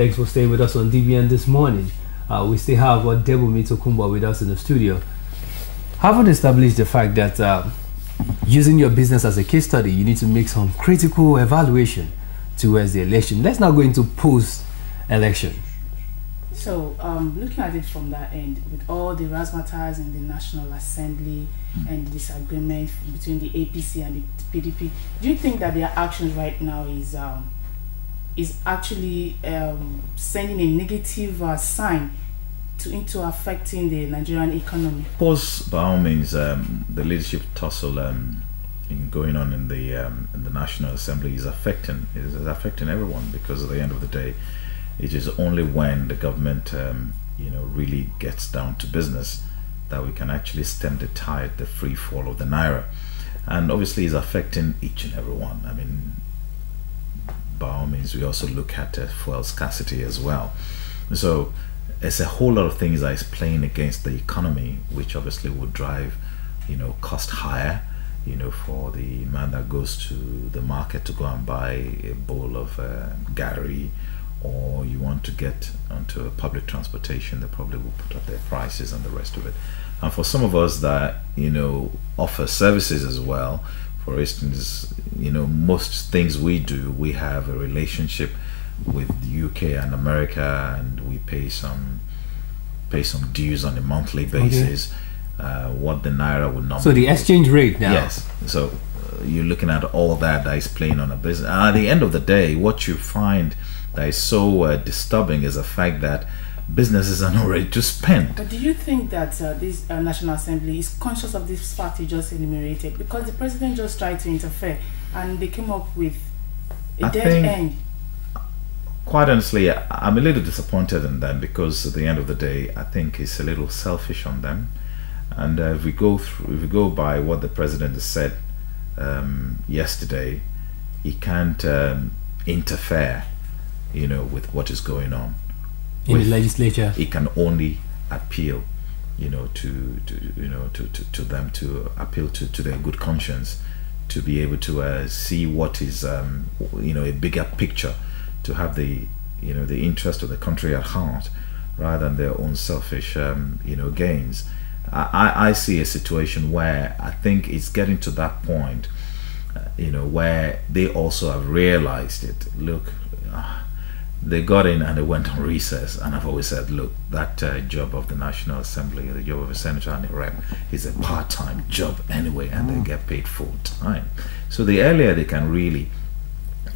Thanks for staying with us on DBN this morning. We still have Debumi Tokumba with us in the studio. Having established the fact that using your business as a case study, you need to make some critical evaluation towards the election. Let's now go into post-election. So, looking at it from that end, with all the razzmatazz in the National Assembly and the disagreement between the APC and the PDP, do you think that their actions right now is actually sending a negative sign into affecting the Nigerian economy? Of course, by all means, the leadership tussle going on in the National Assembly is affecting everyone, because at the end of the day, it is only when the government really gets down to business that we can actually stem the tide, the free fall of the naira. And obviously it's affecting each and every one. I mean, by all means, we also look at fuel scarcity as well. So it's a whole lot of things that is playing against the economy, which obviously would drive cost higher, for the man that goes to the market to go and buy a bowl of gari, or you want to get onto a public transportation, they probably will put up their prices and the rest of it. And for some of us that offer services as well, for instance, most things we do, we have a relationship with the UK and America, and we pay some dues on a monthly basis. What the naira would normally. So the exchange rate now. Yes. So you're looking at all that is playing on a business. And at the end of the day, what you find that is so disturbing is the fact that businesses are not ready to spend. But do you think that this National Assembly is conscious of this fact you just enumerated? Because the president just tried to interfere and they came up with a dead end. Quite honestly, I'm a little disappointed in them, because at the end of the day, I think it's a little selfish on them. And if we go by what the president has said yesterday, he can't interfere with what is going on in the legislature. He can only appeal to them, to appeal to their good conscience, to be able to see what is a bigger picture, to have the interest of the country at heart rather than their own selfish gains. I see a situation where I think it's getting to that point where they also have realized it. Look, they got in and they went on recess, and I've always said, look, that job of the National Assembly, the job of a senator and a rep, is a part-time job anyway, and they get paid full-time. So the earlier they can really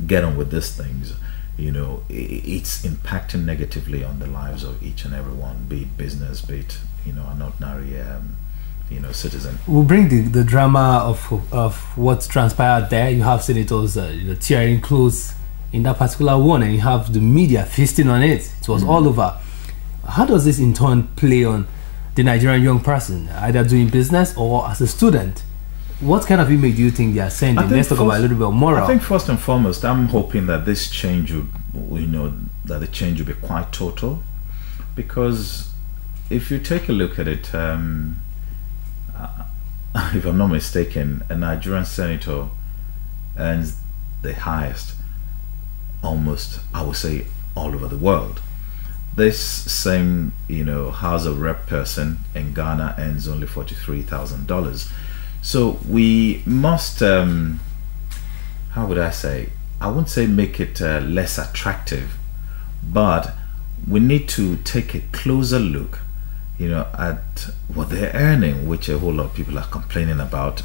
get on with these things, it's impacting negatively on the lives of each and every one, be it business, be it an ordinary citizen. We'll bring the drama of what's transpired there. You have senators tearing clothes in that particular one, and you have the media feasting on it. It was all over. How does this in turn play on the Nigerian young person, either doing business or as a student? What kind of image do you think they are sending? Let's talk about a little bit of moral. I think first and foremost, I'm hoping that this change that the change will be quite total, because if you take a look at it, if I'm not mistaken, a Nigerian senator earns the highest, almost, I would say, all over the world. This same, House of Rep person in Ghana earns only $43,000. So we must, how would I say? I wouldn't say make it less attractive, but we need to take a closer look, at what they're earning, which a whole lot of people are complaining about.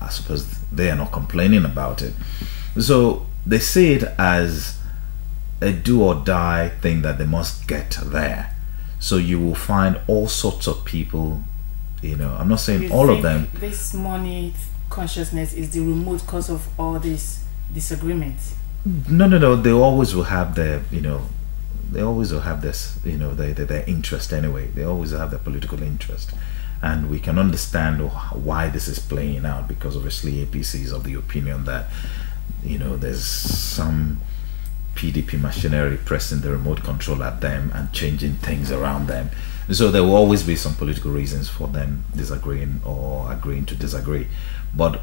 I suppose they are not complaining about it. So they see it as a do or die thing that they must get there. So you will find all sorts of people, I'm not saying all of them. This money consciousness is the remote cause of all this disagreement? No. They always will have their, they always will have this, their interest anyway. They always have their political interest. And we can understand why this is playing out, because obviously APC is of the opinion that, there's some PDP machinery pressing the remote control at them and changing things around them. So there will always be some political reasons for them disagreeing or agreeing to disagree. But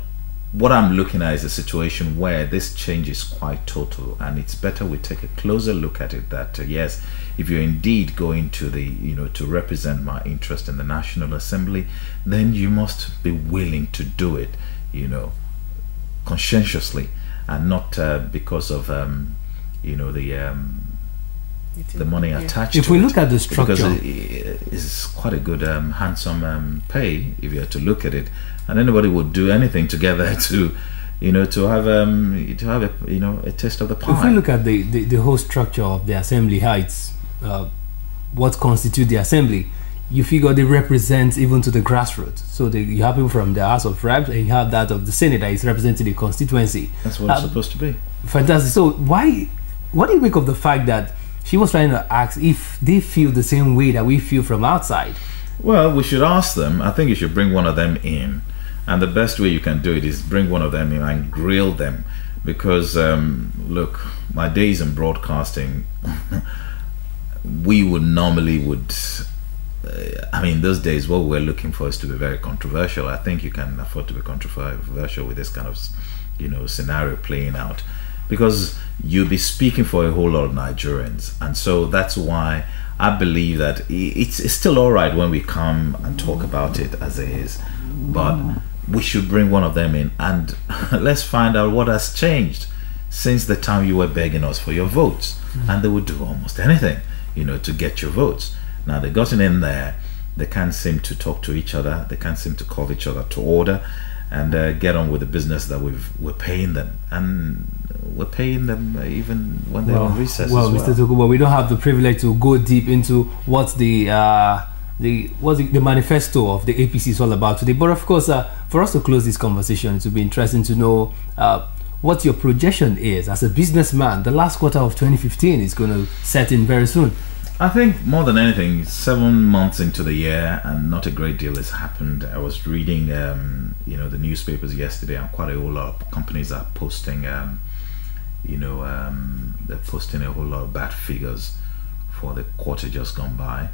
what I'm looking at is a situation where this change is quite total, and it's better we take a closer look at it. That yes, if you're indeed going to to represent my interest in the National Assembly, then you must be willing to do it, conscientiously, and not because of the money attached. If to we it. look at the structure, because it's quite a good handsome pay if you are to look at it, and anybody would do anything together to have a taste of the pie. if we look at the whole structure of the assembly heights, what constitutes the assembly, you figure they represent even to the grassroots. So you have people from the House of Reps, and you have that of the Senate that is representing the constituency. That's what it's supposed to be. Fantastic. So what do you make of the fact that she was trying to ask if they feel the same way that we feel from outside? Well, we should ask them. I think you should bring one of them in, and the best way you can do it is bring one of them in and grill them, because look, my days in broadcasting, we would normally those days what we're looking for is to be very controversial. I think you can afford to be controversial with this kind of scenario playing out, because you'll be speaking for a whole lot of Nigerians. And so that's why I believe that it's still all right when we come and talk about it as it is, but we should bring one of them in and let's find out what has changed since the time you were begging us for your votes. And they would do almost anything to get your votes. Now they've gotten in there, they can't seem to talk to each other, they can't seem to call each other to order and get on with the business that we're paying them, and we're paying them even when they're on recess. Well, as well. Mr. Tokubo, we don't have the privilege to go deep into what the manifesto of the APC is all about today. But of course, for us to close this conversation, it would be interesting to know what your projection is as a businessman. The last quarter of 2015 is going to set in very soon. I think more than anything, 7 months into the year and not a great deal has happened. I was reading, the newspapers yesterday, and quite a whole lot of companies are posting, they're posting a whole lot of bad figures for the quarter just gone by.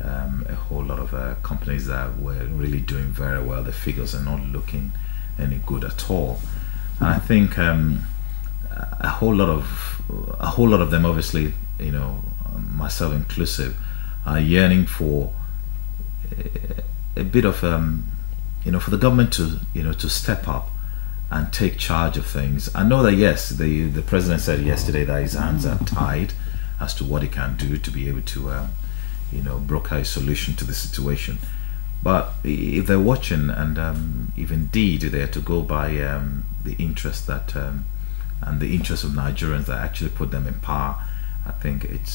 A whole lot of companies that were really doing very well, the figures are not looking any good at all. And I think a whole lot of them, obviously, myself inclusive, are yearning for a bit of for the government to step up and take charge of things. I know that yes, the president said yesterday that his hands are tied as to what he can do to be able to broker a solution to the situation. But if they're watching, and if indeed they're to go by the interest that and the interest of Nigerians that actually put them in power, I think it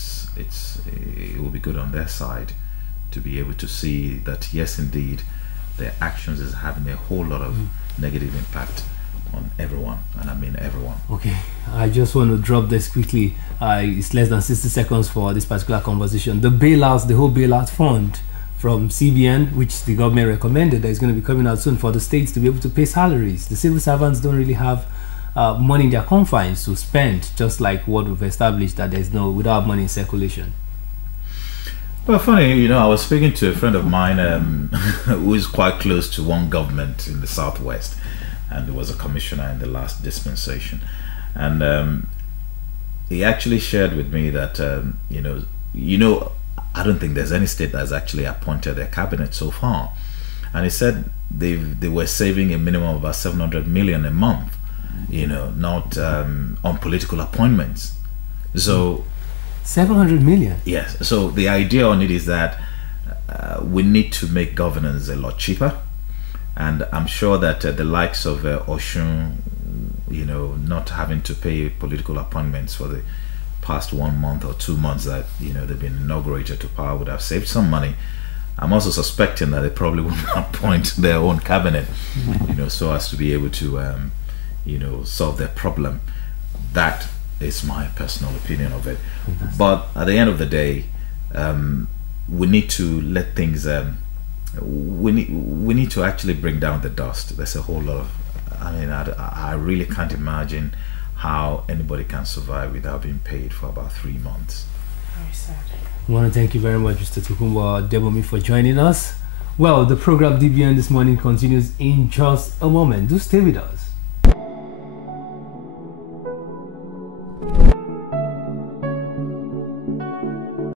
will be good on their side to be able to see that yes, indeed, their actions is having a whole lot of negative impact on everyone, and I mean everyone. Okay, I just want to drop this quickly. It's less than 60 seconds for this particular conversation. The whole bailout fund from CBN, which the government recommended, that is going to be coming out soon for the states to be able to pay salaries. The civil servants don't really have money in their confines to spend, just like what we've established, that without money in circulation. Well, funny, I was speaking to a friend of mine who is quite close to one government in the southwest, and he was a commissioner in the last dispensation, and he actually shared with me that I don't think there's any state that has actually appointed their cabinet so far, and he said they were saving a minimum of about 700 million a month, not on political appointments. So 700 million. Yes. So the idea on it is that we need to make governance a lot cheaper, and I'm sure that the likes of Oshun, not having to pay political appointments for the past 1 month or 2 months that they've been inaugurated to power, would have saved some money. I'm also suspecting that they probably would appoint their own cabinet, so as to be able to solve their problem. That is my personal opinion of it. But at the end of the day, we need to let things we need to actually bring down the dust. There's a whole lot of I really can't imagine how anybody can survive without being paid for about 3 months. Very sad. I want to thank you very much, Mr. Tokunbo Debomi, for joining us. Well, the program DBN This Morning continues in just a moment. Do stay with us.